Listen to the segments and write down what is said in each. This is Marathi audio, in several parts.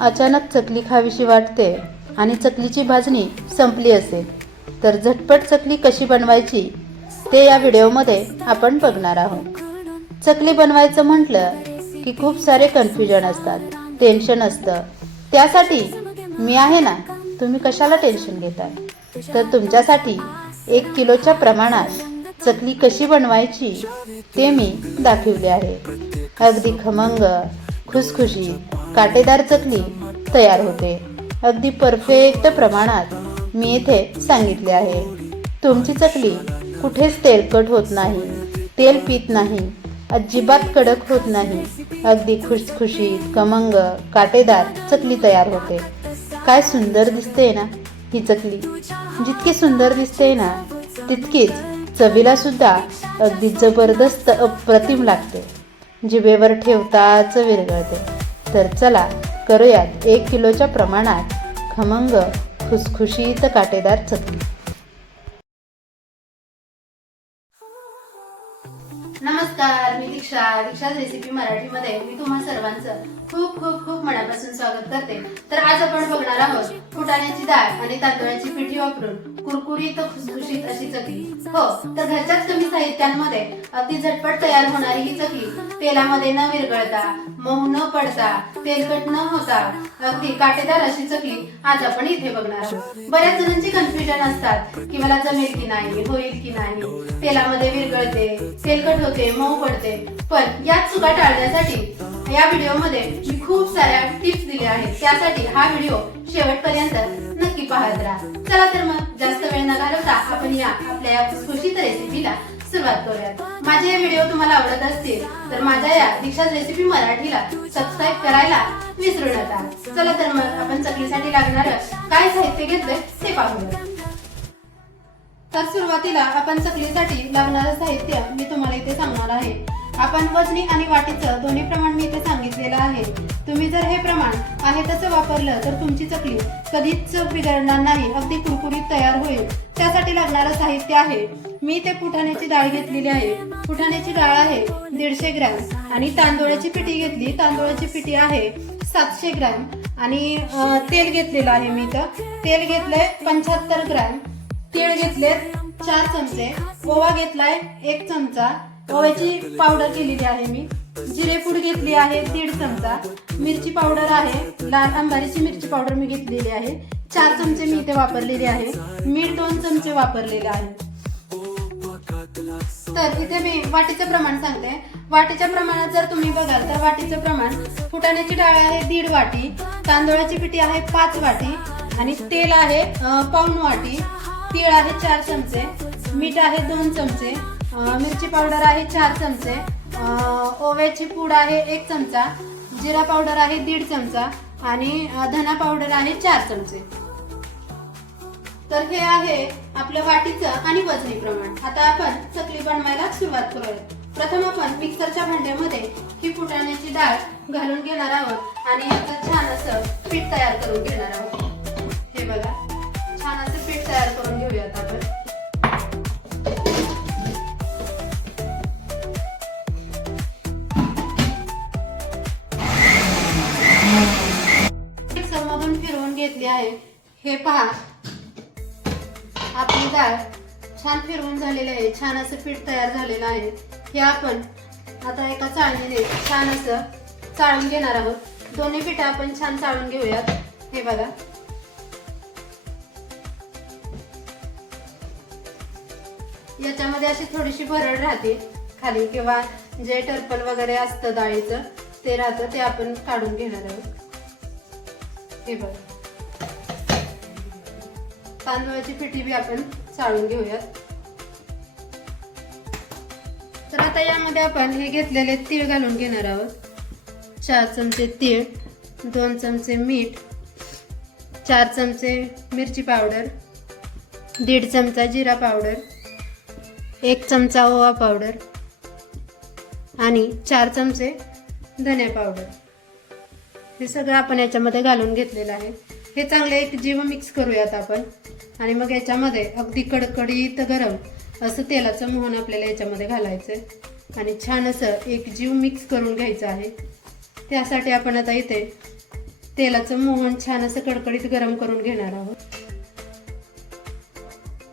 अचानक चकली खावीशी वाटते आणि चकलीची भाजणी संपली असेल तर झटपट चकली कशी बनवायची ते या व्हिडिओमध्ये आपण बघणार आहोत. चकली बनवायचं म्हटलं की खूप सारे कन्फ्युजन असतात टेन्शन असतं. त्यासाठी मी आहे ना तुम्ही कशाला टेन्शन घेताय? तर तुमच्यासाठी एक किलोच्या प्रमाणात चकली कशी बनवायची ते मी दाखवले आहे. अगदी खमंग खुसखुशी काटेदार चकली तयार होते. अगदी परफेक्ट प्रमाणात मी येथे सांगितले आहे. तुमची चकली कुठेच तेलकट होत नाही. तेल पित नाही. अजिबात कडक होत नाही. अगदी खुशखुशीत कमंग काटेदार चकली तयार होते. काय सुंदर दिसते ना ही चकली जितकी सुंदर दिसते ना तितकीच चवीला सुद्धा अगदी जबरदस्त अप्रतिम लागते. जिभेवर ठेवताच विरगळते तर चला करूयात एक किलोच्या प्रमाणात खमंग खुसखुशीत काटेदार चकली नमस्कार मी दीक्षा दीक्षा रेसिपी मराठीमध्ये मी तुम्हा सर्वांचं खूप खूप खूप मनापासून स्वागत करते. तर आज आपण बघणार आहोत फुटाण्याची डाळ आणि तांदळाची पिठी वापरून कुरकुरीत खुसखुशीत अशी चकली हो तर घरच्याच कमी साहित्यांमध्ये अगदी झटपट तयार होणारी ही चकली तेलामध्ये न विरघळता मऊ न पडता तेलकट न होता अगदी काटेदार अशी चकली आज आपण इथे बघणार आहोत. बऱ्याच जणांची कन्फ्युजन असतात की मला जमेल की नाही होईल की नाही. तेलामध्ये विरघळते तेलकट होते मऊ पडते. पण या चुका टाळण्यासाठी या व्हिडिओमध्ये मी खूप साऱ्या टिप्स दिल्या आहेत. त्यासाठी हा व्हिडिओ शेवटपर्यंत नक्की पाहत राहा. चला तर मग जास्त वेळ न घालवता आपण या आपल्या या खुशीत रेसिपीला सुरुवात करूयात. माझे हे व्हिडिओ तुम्हाला आवडत असतील तर माझ्या या दीक्षाच रेसिपी मराठीला सबस्क्राईब करायला विसरू नका. चला तर मग आपण चकलीसाठी लागणार काय साहित्य घेतलंय ते पाहूया तर सुरुवातीला आपण चकलीसाठी लागणारं साहित्य मी तुम्हाला इथे सांगणार आहे. आपण वजनी आणि वाटीचं दोन्ही प्रमाण मी इथे सांगितलेलं आहे. तुम्ही जर हे प्रमाण आहे तसं वापरलं तर तुमची चकली कधीच बिघडणार नाही अगदी कुरकुरीत तयार होईल. त्यासाठी लागणारं साहित्य आहे. मी इथे फुटाण्याची डाळ घेतलेली आहे. फुटाण्याची डाळ आहे दीडशे ग्रॅम आणि तांदूळाची पिठी घेतली. तांदूळाची पिठी आहे सातशे ग्रॅम आणि तेल घेतलेलं आहे मी इथं. तेल घेतलंय पंच्याहत्तर ग्रॅम. तीळ घेतले चार चमचे. ओवा घेतलाय एक चमचा. ओव्याची पावडर केलेली आहे मी. जिरेपूड घेतली आहे दीड चमचा. मिरची पावडर आहे लाल अंबारीची मिरची पावडर मी घेतलेली आहे. चार चमचे मी इथे वापरलेले आहे. मीठ दोन चमचे वापरलेले आहे. तर इथे मी वाटीचं प्रमाण सांगते. वाटीच्या प्रमाणात जर तुम्ही बघाल तर वाटीचं प्रमाण फुटाण्याची डाळ आहे दीड वाटी तांदूळाची पिठी आहे पाच वाटी आणि तेल आहे अं, पाऊण वाटी. तीळ आहे चार चमचे मीठ आहे दोन चमचे. मिरची पावडर आहे चार चमचे. ओव्याची पूड आहे एक चमचा जिरा पावडर आहे दीड चमचा आणि धना पावडर आहे चार चमचे. तर हे आहे आपलं वाटीचं आणि वजनी प्रमाण. आता आपण चकली बनवायला सुरुवात करूया. प्रथम आपण मिक्सरच्या भांड्यामध्ये ही फुटाण्याची डाळ घालून घेणार आहोत आणि याचं छान असं पीठ तयार करून घेणार आहोत. हे बघा. आहे. हे पहा. आपली डाळ छान फिरवून झालेली आहे. छान असं पीठ तयार झालेलं आहे. हे आपण आता एका चाळणीने छान असं चाळून घेणार आहोत. दोन्ही पिठं आपण छान चाळून घेऊयात. हे बघा. याच्यामध्ये अशी थोडीशी भरड राहते. खाली किंवा जे टर्पल वगैरे असतं डाळीचं ते राहतं ते आपण काढून घेणार आहोत. हे बघा. तांदळाची पिठी बी आपण चाळून घेऊयात. तर आता यामध्ये आपण हे घेतलेले तीळ घालून घेणार आहोत. चार चमचे तीळ दोन चमचे मीठ चार चमचे मिरची पावडर दीड चमचा जिरा पावडर एक चमचा ओवा पावडर आणि चार चमचे धन्या पावडर. हे सगळं आपण याच्यामध्ये घालून घेतलेलं आहे. हे चांगले एक जीव मिक्स करूयात आपण. आणि मग याच्यामध्ये अगदी कडकडीत गरम असं तेलाचं मोहन आपल्याला याच्यामध्ये घालायचं आहे आणि छान असं एक जीव मिक्स करून घ्यायचं आहे. त्यासाठी आपण आता इथे तेलाचं मोहन छान असं कडकडीत गरम करून घेणार आहोत.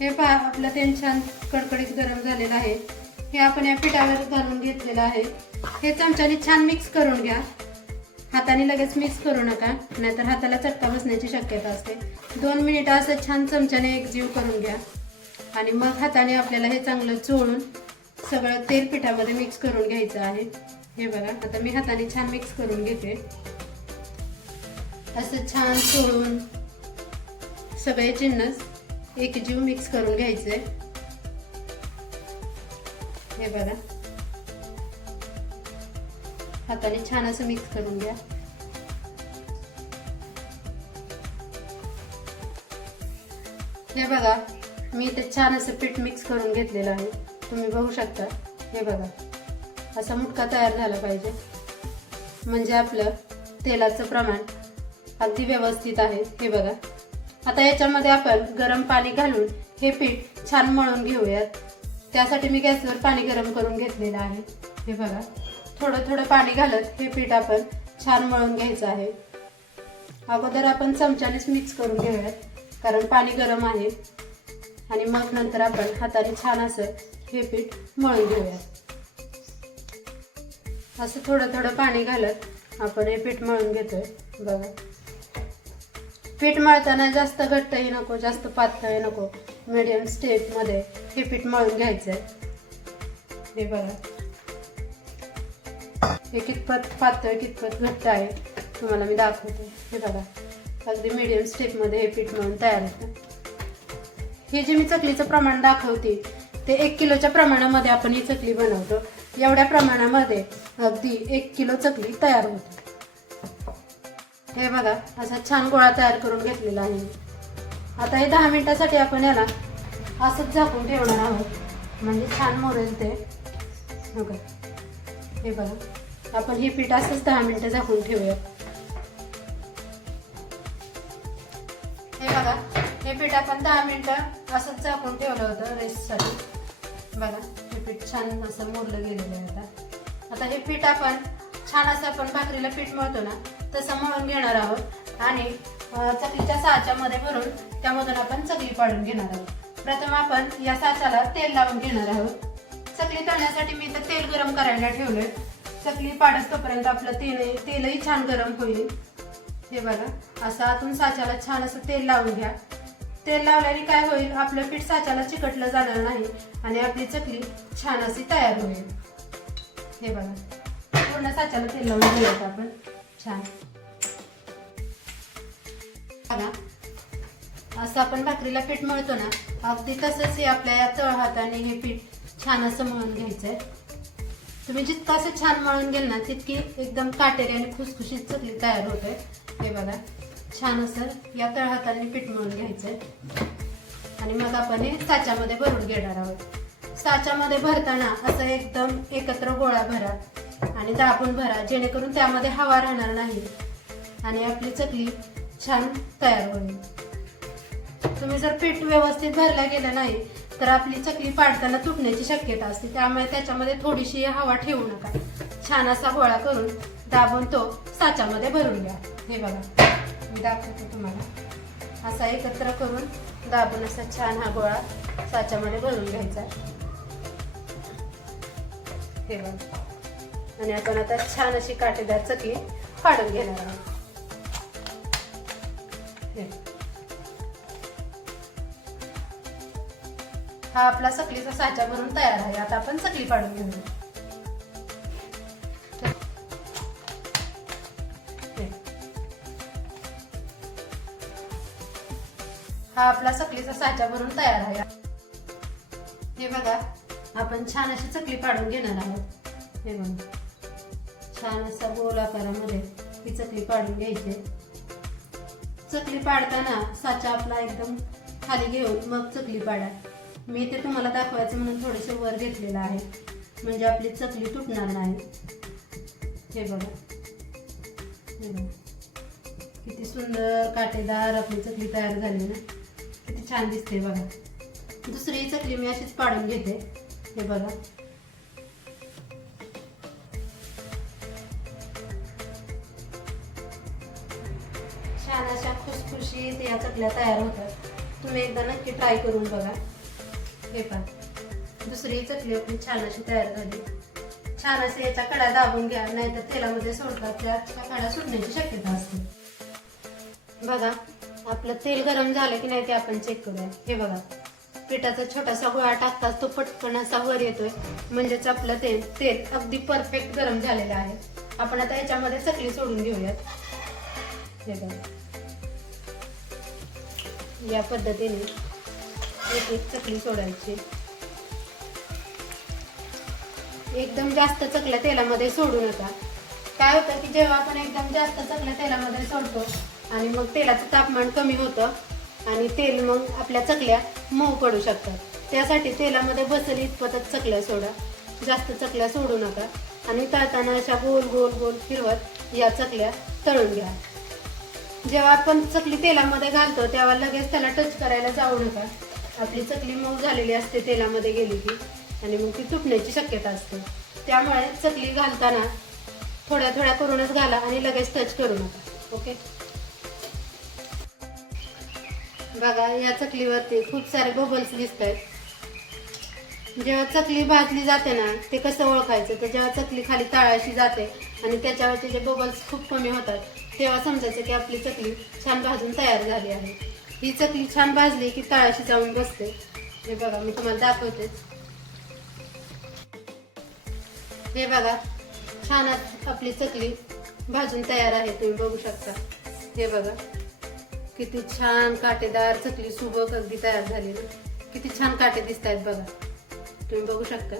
हे पहा आपलं तेल छान कडकडीत गरम झालेलं आहे. हे आपण या पिठावर घालून घेतलेलं आहे. हे चमच्याने छान मिक्स करून घ्या. हाताने लगेच मिक्स करू नका नाहीतर हाताला चटका बसण्याची शक्यता असते. दोन मिनिटं असं छान चमच्याने एकजीव करून घ्या. आणि मग हाताने आपल्याला हे चांगलं चोळून सगळं तेल पिठामध्ये मिक्स करून घ्यायचं आहे. हे बघा आता मी हाताने छान मिक्स करून घेते. असं छान चोळून सगळे जिन्नस एकजीव मिक्स करून घ्यायचे. हे बघा. हाताने छान असं मिक्स करून घ्या. हे बघा मी इथे छान असं पीठ मिक्स करून घेतलेलं आहे. तुम्ही बघू शकता. हे बघा असा मुटका तयार झाला पाहिजे. म्हणजे आपलं तेलाचं प्रमाण अगदी व्यवस्थित आहे. हे बघा. आता याच्यामध्ये आपण गरम पाणी घालून हे पीठ छान मळून घेऊयात. त्यासाठी मी गॅसवर पाणी गरम करून घेतलेलं आहे. हे बघा. थोडं थोडं पाणी घालत हे पीठ आपण छान मळून घ्यायचं आहे. अगोदर आपण चमच्यानेच मिक्स करून घेऊयात कारण पाणी गरम आहे. आणि मग नंतर आपण हाताने छान असं हे पीठ मळून घेऊयात. असं थोडं थोडं पाणी घालत आपण हे पीठ मळून घेतोय. बघा. पीठ मळताना जास्त घट्टही नको जास्त पातळही नको. मीडियम स्टेपमध्ये हे पीठ मळून घ्यायचं आहे हे बघा. हे कितपत पातळ कितपत घट्ट आहे तुम्हाला मी दाखवते. हे बघा. अगदी मीडियम स्टेपमध्ये हे पीठ म्हणून तयार होतं हे जे मी चकलीचं प्रमाण दाखवते ते एक किलोच्या प्रमाणामध्ये आपण ही चकली बनवतो. एवढ्या प्रमाणामध्ये अगदी एक किलो चकली तयार होते. हे बघा असा छान गोळा तयार करून घेतलेला आहे. आता हे दहा मिनिटासाठी आपण याला असंच झाकून ठेवणार आहोत. म्हणजे छान मोरेल ते. बघा. हे बघा. आपण हे पीठ असंच दहा मिनिटं झाकून ठेवूया. हे बघा हे पीठ आपण दहा मिनिटं असंच झाकून ठेवलं होतं रेससाठी. बघा हे पीठ छान असं मोडलं गेलेलं आहे आता. आता हे पीठ आपण छान असं आपण भाकरीला पीठ मळतो ना तसं मळून घेणार आहोत. आणि चकलीच्या साच्यामध्ये भरून त्यामधून आपण चकली पाडून घेणार आहोत. प्रथम आपण या साच्याला तेल लावून घेणार आहोत. चकली तळण्यासाठी मी इथं तेल गरम करायला ठेवलंय. चकली पाडस तोपर्यंत आपलं तेल तेलही छान गरम होईल. हे बघा असं आतून साच्याला छान असं तेल लावून घ्या. तेल लावल्याने काय होईल आपलं पीठ साच्याला चिकटलं जाणार नाही आणि आपली चकली छान अशी तयार होईल. हे बघा पूर्ण साच्याला तेल लावून घेऊयात आपण. छान. बघा असं आपण भाकरीला पीठ मळतो ना अगदी तसंच हे आपल्या या तळ हाताने हे पीठ छान असं मळून घ्यायचंय. तुम्ही जितकं असं छान मळून गेल ना तितकी एकदम काटेरी आणि खुसखुशीत चकली तयार होते. हे बघा छान असं या तळ हाताने पीठ मळून घ्यायचंय. आणि मग आपण हे साच्यामध्ये भरून घेणार आहोत. साच्यामध्ये भरताना असं एकदम एकत्र गोळा भरा आणि दाबून भरा जेणेकरून त्यामध्ये हवा राहणार नाही आणि आपली चकली छान तयार होईल. तुम्ही जर पीठ व्यवस्थित भरल्या गेलं नाही तर आपली चकली पाडताना तुटण्याची शक्यता असते. त्यामुळे त्याच्यामध्ये थोडीशी हवा ठेवू नका. छान असा गोळा करून दाबून तो साच्यामध्ये भरून घ्या. हे बघा मी दाखवते तुम्हाला. असा एकत्र करून दाबून असा छान हा गोळा साच्यामध्ये भरून घ्यायचा. हे बघा. आणि आपण आता छान अशी काटेदार चकली फाडून घेणार आहोत. हा आपला चकलीचा साचा भरून तयार आहे. आता आपण चकली पाडून घेऊया. हा. आपला चकलीचा साचा भरून तयार आहे. हे बघा आपण छान अशी चकली पाडून घेणार आहोत. हे बघा. छान असा गोल आकारामध्ये ही चकली पाडून घ्यायची. चकली पाडताना साचा आपला एकदम खाली घेऊन मग चकली पाडा. मी ते तुम्हाला दाखवायचं म्हणून थोडेसे वर घेतलेलं आहे. म्हणजे आपली चकली तुटणार नाही. हे बघा. हे बघा. किती सुंदर काटेदार आपली चकली तयार झाली ना. किती छान दिसते बघा. दुसरी चकली मी अशीच पाडून घेते. हे बघा. छान अशा खुसखुशीत या चकल्या तयार होतात. तुम्ही एकदा नक्की ट्राय करून बघा. हे पण. दुसरी चकली आपली छान अशी तयार झाली. छान असे याचा कडा दाबून घ्या नाहीतर तेलामध्ये सोडतात त्या कडा सुटण्याची शक्यता असते. बघा आपलं तेल गरम झालं की नाही ते आपण चेक करूया. हे बघा पिठाचा छोटासा गोळा टाकताच तो पटकन असा वर येतोय. म्हणजेच आपलं तेल तेल अगदी परफेक्ट गरम झालेलं आहे. आपण आता याच्यामध्ये चकली सोडून घेऊयात. हे बघा. या पद्धतीने एक एक चकली सोडायची. एकदम जास्त चकल्या तेलामध्ये सोडू नका. काय होतं की जेव्हा आपण एकदम जास्त चकल्या तेलामध्ये सोडतो आणि मग तेलाचं तापमान कमी होतं आणि तेल मग आपल्या चकल्या मऊ पडू शकतात. त्यासाठी तेलामध्ये बसेल इतपतच चकल्या सोडा. जास्त चकल्या सोडू नका आणि तळताना अशा गोल गोल गोल फिरवत या चकल्या तळून घ्या. जेव्हा आपण चकली तेलामध्ये घालतो तेव्हा लगेच त्याला टच करायला जाऊ नका. आपली चकली मऊ झालेली असते तेलामध्ये गेली की आणि मग ती तुटण्याची शक्यता असते. त्यामुळे चकली घालताना थोड्या थोड्या करूनच घाला आणि लगेच टच करू नका. ओके बघा या चकलीवरती खूप सारे बबल्स दिसत आहेत जेव्हा चकली भाजली जाते ना ते कसं ओळखायचं? तर जेव्हा चकली खाली तळाशी जाते आणि त्याच्यावरचे जे बबल्स खूप कमी होतात तेव्हा समजायचं की आपली चकली छान भाजून तयार झाली आहे. ही चकली छान भाजली की तळाशी जाऊन बसते. हे बघा मी तुम्हाला दाखवते. हे बघा छान आपली चकली भाजून तयार आहे तुम्ही बघू शकता. हे बघा किती छान काटेदार चकली सुबक अगदी तयार झाली ना. किती छान काटे दिसत आहेत बघा. तुम्ही बघू शकता.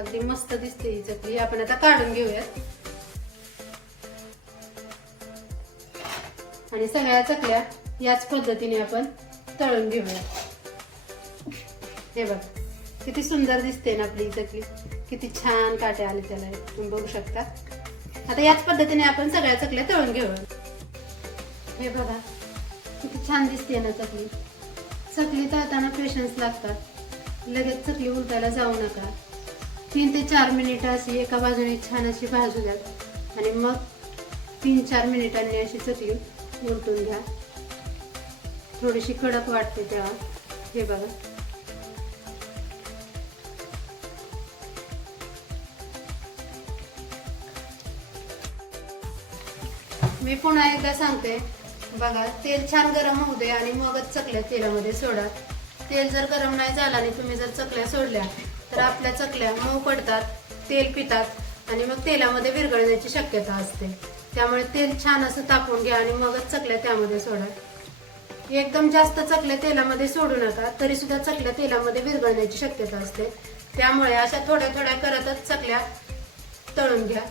अगदी मस्त दिसते ही चकली. आपण आता काढून घेऊयात. आणि सगळ्या चकल्या याच पद्धतीने आपण तळून घेऊया. हे बघ किती सुंदर दिसते ना आपली चकली. किती छान काटे आले त्याला. तुम्ही बघू शकता. आता याच पद्धतीने आपण सगळ्या चकल्या तळून घेऊया. हे बघा किती छान दिसते ना चकली. चकली तळताना पेशन्स लागतात. लगेच चकली उलटायला जाऊ नका. तीन ते चार मिनिटं अशी एका बाजूने छान अशी भाजू द्या. आणि मग तीन चार मिनिटांनी अशी चकली उलटून घ्या. थोडीशी कडक वाटते तेव्हा. हे बघा. मी पुन्हा एकदा सांगते. बघा तेल छान गरम होऊ दे आणि मगच चकल्या तेलामध्ये सोडा. तेल जर गरम नाही झालं आणि तुम्ही जर चकल्या सोडल्या तर आपल्या चकल्या मऊ पडतात तेल पितात आणि मग तेलामध्ये विरघळण्याची शक्यता असते. त्यामुळे तेल छान असं तापून घ्या आणि मगच चकल्या त्यामध्ये सोडा. एकदम जास्त चकल्या तेलामध्ये सोडू नका तरी सुद्धा चकल्या तेलामध्ये विरघळण्याची शक्यता असते. त्यामुळे अशा थोड्या थोड्या करतच चकल्या तळून घ्या.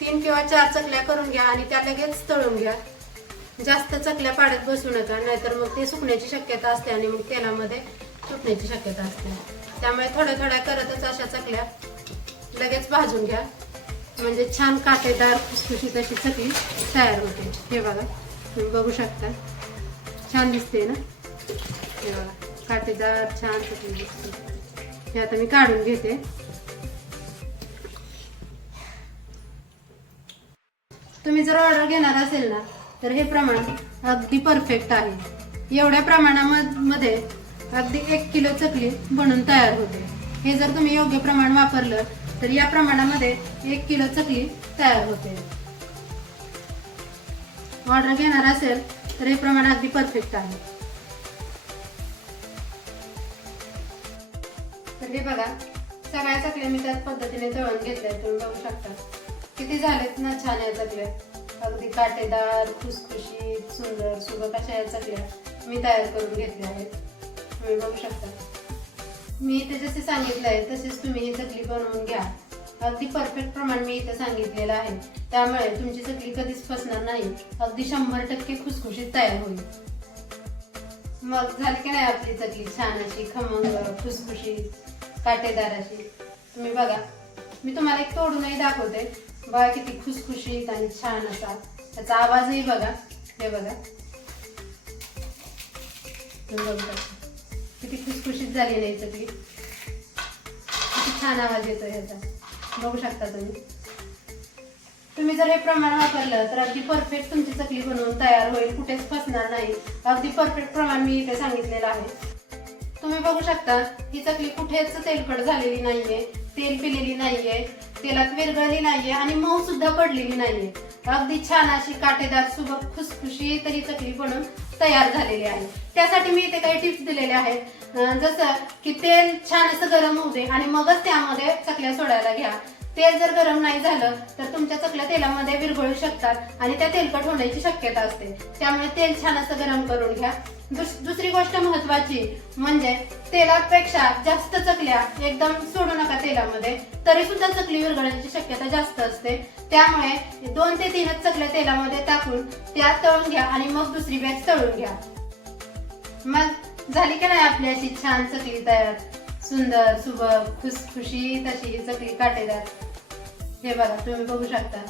तीन किंवा चार चकल्या करून घ्या आणि त्या लगेच तळून घ्या. जास्त चकल्या पाडत बसू नका नाहीतर मग ते सुकण्याची शक्यता असते आणि मग तेलामध्ये सुटण्याची शक्यता असते. त्यामुळे थोड्या थोड्या करतच अशा चकल्या लगेच भाजून घ्या. म्हणजे छान काटेदार खुसखुशीत अशी चकली तयार होते हे बघा तुम्ही बघू शकता. छान दिसते ना? हे बघा काटेदार छान चकली दिसते हे आता मी काढून घेते. तुम्ही जर ऑर्डर घेणार असेल ना तर हे प्रमाण अगदी परफेक्ट आहे. एवढ्या प्रमाणामध्ये अगदी एक किलो चकली बनून तयार होते. हे जर तुम्ही योग्य प्रमाण वापरलं तर या प्रमाणामध्ये एक किलो चकली तयार होते. ऑर्डर घेणार असेल तर हे प्रमाण अगदी परफेक्ट आहे. तर हे बघा सगळ्या चकल्या मी त्याच पद्धतीने तळून घेतल्या तुम्ही बघू शकता. किती झालेत ना छान या चकल्या. अगदी काटेदार खुसखुशीत सुंदर सुबक अशा या चकल्या मी तयार करून घेतल्या आहेत. तुम्ही बघू शकता. मी इथे जसे सांगितलं आहे तसेच तुम्ही ही चकली बनवून घ्या. अगदी परफेक्ट प्रमाण मी इथे सांगितलेलं आहे. त्यामुळे तुमची चकली कधीच फसणार नाही. अगदी शंभर टक्के खुसखुशीत तयार होईल. मग झाली की नाही आपली चकली छान अशी खमंग खुसखुशीत काटेदार अशी तुम्ही बघा. मी तुम्हाला एक तोडूनही दाखवते. बघा किती खुसखुशीत आणि छान असा. त्याचा आवाजही बघा. हे बघा. तुम्ही किती खुसखुशीत झाली नाही चकली किती छान आवाज येतो ह्याचा. बघू शकता तुम्ही. तुम्ही जर जर हे प्रमाण वापरलं तर अगदी परफेक्ट तुमची चकली बनवून तयार होईल. कुठेच फसणार नाही. अगदी परफेक्ट प्रमाण मी इथे सांगितलेलं आहे. तुम्ही बघू शकता ही चकली कुठेच तेलकट झालेली नाहीये. तेल पिलेली नाहीये. तेलात विरघळली नाहीये आणि मऊ सुद्धा पडलेली नाहीये. अगदी छान अशी काटेदार सुबक खुसखुशी तरी चकली बनून तयार झालेली आहे. त्यासाठी मी इथे काही टिप्स दिलेले आहेत. जसं की तेल छान असं गरम होऊ दे आणि मगच त्यामध्ये चकल्या सोडायला घ्या. तेल जर गरम नाही झालं तर तुमच्या चकल्या तेलामध्ये विरघळू शकतात आणि त्या तेलकट होण्याची शक्यता असते. त्यामुळे तेल छान असं गरम करून घ्या. दुस- दुसरी गोष्ट महत्वाची म्हणजे तेलापेक्षा जास्त चकल्या एकदम सोडू नका तेलामध्ये. तरी सुद्धा चकली विरघळण्याची शक्यता जास्त असते. त्यामुळे दोन ते तीनच चकल्या तेलामध्ये टाकून त्या तळून घ्या आणि मग दुसरी बॅच तळून घ्या. मग झाली का नाही आपली अशी छान चकली तयार? सुंदर सुबक खुसखुशीत खुशी ही चकली काटेदार. हे बघा तुम्ही बघू शकता.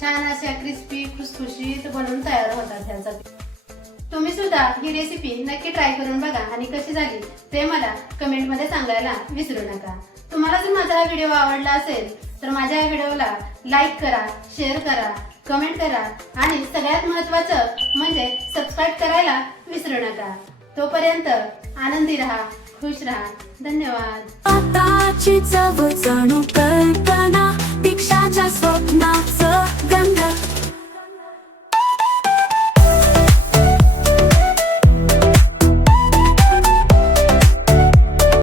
छान अशा क्रिस्पी खुसखुशीत बनवून तयार होतात ह्या तुम्ही सुद्धा ही रेसिपी नक्की ट्राय करून बघा आणि कशी झाली ते मला कमेंटमध्ये सांगायला विसरू नका. तुम्हाला जर माझा हा व्हिडिओ आवडला असेल तर माझ्या या व्हिडिओला लाईक करा शेअर करा कमेंट करा आणि सगळ्यात महत्वाचं म्हणजे सबस्क्राईब करायला विसरू नका. तोपर्यंत आनंदी राहा. खुश राहा. धन्यवाद. आताची चव जाणू कल्पना दीक्षाच्या स्वप्नाचं गंध.